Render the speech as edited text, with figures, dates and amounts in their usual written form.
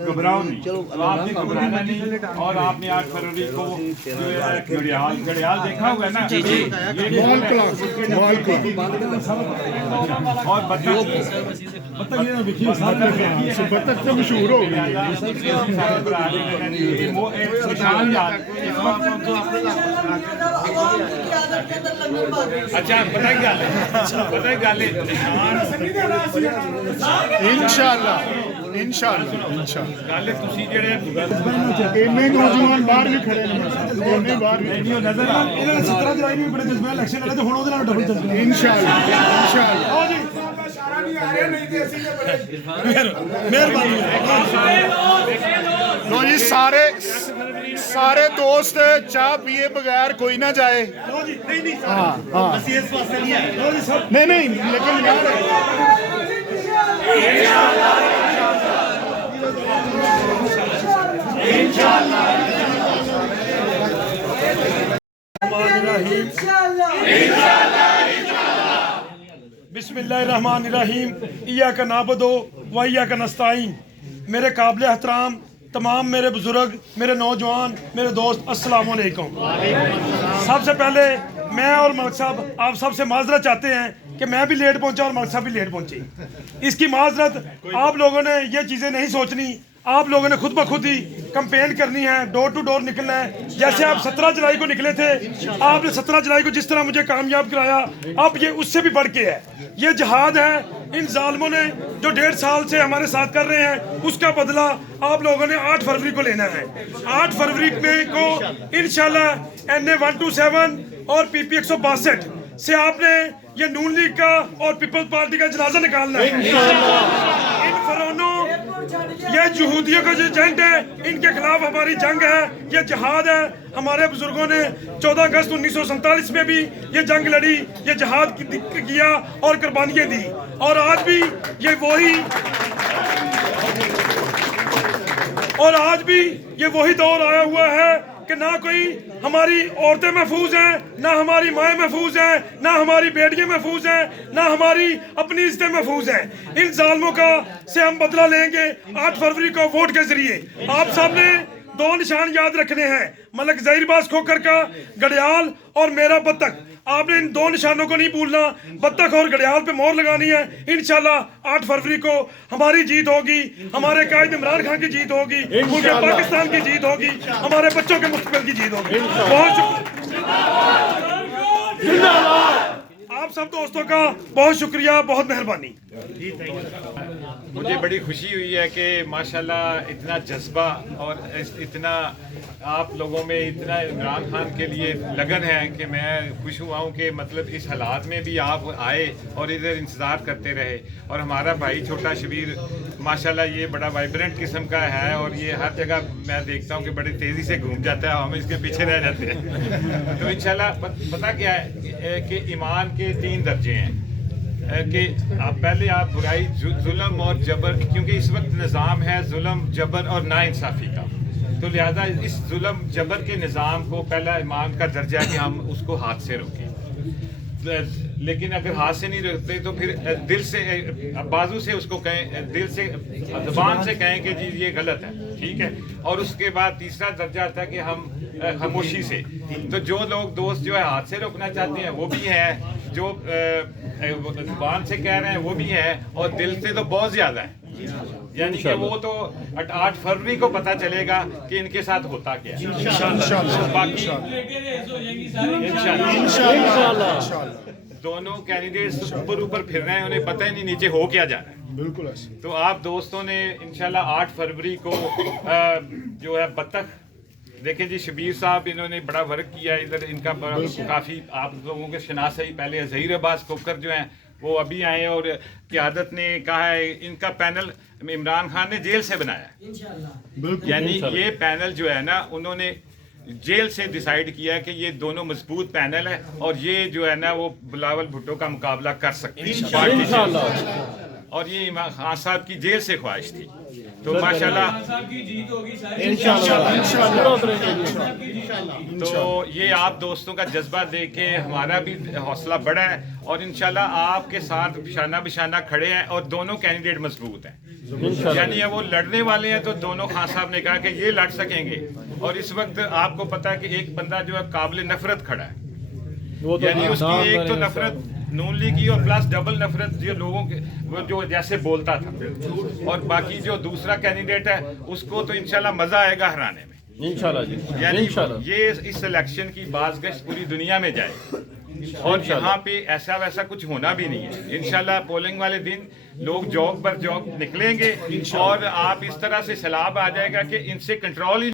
घबराओ नहीं, तो आपने घबराना नहीं। और आपने 8 फरवरी को घड़ियाल देखा हुआ है ना, जी जी, और बतख से मशहूर हो गई। अच्छा पता क्या गल इंशाअल्लाह गल तुसी जेड़े इन्ने नौजवान बाहर भी खड़े ने, इन्ने बाहर भी नजर आ 17 जुलाई ਨੂੰ ਬੜੇ ਜਜ਼ਬਾ ਇਲੈਕਸ਼ਨ ਵਾਲੇ ਤੇ ਹੁਣ ਉਹਦੇ ਨਾਲ ਡਬਲ ਜਜ਼ਬਾ इंशाअल्लाह लो जी सारे दोस्त चाह पिए बगैर कोई ना जाए। हाँ हाँ नहीं लेकिन बिस्मिल्लाहिर्रहमानिर्रहीम इय्याका नअबुदु व इय्याका नस्तईन। मेरे काबिल एहतराम तमाम मेरे बुजुर्ग, मेरे नौजवान, मेरे दोस्त, अस्सलाम वालेकुम। सबसे पहले मैं और मलिक साहब आप सबसे माजरत चाहते हैं कि मैं भी लेट पहुंचा और मलिक साहब भी लेट पहुंचे। इसकी माजरत आप लोगों ने ये चीज़ें नहीं सोचनी, आप लोगों ने खुद ब खुद ही कंपेन करनी है, डोर टू डोर निकलना है। जैसे आप 17 जुलाई को निकले थे, आपने 17 जुलाई को जिस तरह मुझे कामयाब कराया, अब ये उससे भी बढ़ के है। ये जिहाद है, इन जालिमों ने जो 1.5 साल से हमारे साथ कर रहे हैं, उसका बदला आप लोगों ने 8 फरवरी को लेना है। 8 फरवरी को इंशाल्लाह NA 127 और PP 162 से आपने ये नून लीग का और पीपल्स पार्टी का जनाजा निकालना है। इन फरौनों, ये यहूदियों का जो एजेंट है, इनके खिलाफ हमारी जंग है, ये जिहाद है। हमारे बुजुर्गों ने 14 अगस्त 1947 में भी ये जंग लड़ी, ये जिहाद किया और कुर्बानियां दी। और आज भी ये वही दौर आया हुआ है कि ना कोई हमारी औरतें महफूज हैं, ना हमारी माएँ महफूज हैं, ना हमारी बेटियां महफूज हैं, ना हमारी अपनी इज्जतें महफूज हैं। इन जालिमों का से हम बदला लेंगे 8 फरवरी को वोट के जरिए। आप सामने 2 निशान याद रखने हैं, मलिक ज़हीरबाज़ खोखर का घड़ियाल और मेरा बतख। आपने इन 2 निशानों को नहीं भूलना, बतख और घड़ियाल पे मोहर लगानी है। इंशाल्लाह 8 फरवरी को हमारी जीत होगी, हमारे कायद इमरान खान की जीत होगी, पूरे पाकिस्तान की जीत होगी, हमारे बच्चों के मुस्तकबिल की जीत होगी। बहुत शुक्रिया आप सब दोस्तों का, बहुत शुक्रिया, बहुत मेहरबानी। मुझे बड़ी खुशी हुई है कि माशाल्लाह इतना जज्बा और इतना आप लोगों में इतना इमरान खान के लिए लगन है कि मैं खुश हुआ हूँ कि मतलब इस हालात में भी आप आए और इधर इंतज़ार करते रहे। और हमारा भाई छोटा शबीर माशाल्लाह ये बड़ा वाइब्रेंट किस्म का है और ये हर जगह मैं देखता हूँ कि बड़ी तेज़ी से घूम जाता है, हम इसके पीछे रह जाते हैं। तो इंशाल्लाह पता क्या है कि ईमान के 3 दर्जे हैं कि पहले आप बुराई, जुल्म और जबर, क्योंकि इस वक्त निज़ाम है जुल्म, जबर और नाइंसाफ़ी का, तो लिहाजा इस जुल्म जबर के निज़ाम को पहला ईमान का दर्जा है कि हम उसको हाथ से रोकें। लेकिन अगर हाथ से नहीं रोकते तो फिर दिल से, बाजू से उसको कहें, दिल से, ज़बान से कहें कि जी ये गलत है, ठीक है। और उसके बाद तीसरा दर्जा आता है कि हम खामोशी से। तो जो लोग दोस्त जो है हाथ से रोकना चाहते हैं वो भी हैं, जो ज़ुबान से कह रहे हैं वो भी हैं, और दिल से तो बहुत ज़्यादा है। यानी कि वो तो 8 फरवरी को पता चलेगा कि इनके साथ होता क्या है। बाकी इंशाल्लाह दोनों कैंडिडेट्स ऊपर फिर रहे हैं, उन्हें पता ही नहीं नीचे हो क्या जा रहा है। बिल्कुल। तो आप दोस्तों ने इंशाल्लाह 8 फरवरी को जो है बतख देखें जी, शबीर साहब इन्होंने बड़ा वर्क किया इधर, इनका काफ़ी आप लोगों के शनास है। पहले ज़हीरबाज़ खोखर जो हैं वो अभी आए और क़यादत ने कहा है, इनका पैनल इमरान खान ने जेल से बनाया है। यानी ये पैनल जो है ना, उन्होंने जेल से डिसाइड किया है कि ये दोनों मजबूत पैनल है और ये जो है ना वो बिलावल भुट्टो का मुकाबला कर सकते हैं पार्टी से। और ये इमरान खान साहब की जेल से ख्वाहिश थी, तो माशाल्लाह तो ये आप दोस्तों का जज्बा देख के हमारा भी हौसला बढ़ा है और इंशाल्लाह आपके साथ बिशाना बिशाना खड़े हैं और दोनों कैंडिडेट मजबूत हैं। यानी वो लड़ने वाले हैं, तो दोनों खान साहब ने कहा कि ये लड़ सकेंगे। और इस वक्त आपको पता है कि एक बंदा जो है काबिल नफरत खड़ा है, यानी उसकी एक तो नफरत नून लीग की और प्लस डबल नफरत जो लोगों के वो जो जैसे बोलता था, और बाकी जो दूसरा कैंडिडेट है उसको तो इंशाल्लाह मजा आएगा हराने में इंशाल्लाह जी, यानी इंशाल्लाह। ये इस इलेक्शन की बाज़गश्त पूरी दुनिया में जाए और यहाँ पे ऐसा वैसा कुछ होना भी नहीं है। इंशाल्लाह पोलिंग वाले दिन लोग जॉब पर जॉब निकलेंगे और आप इस तरह से सैलाब आ जाएगा कि इनसे कंट्रोल ही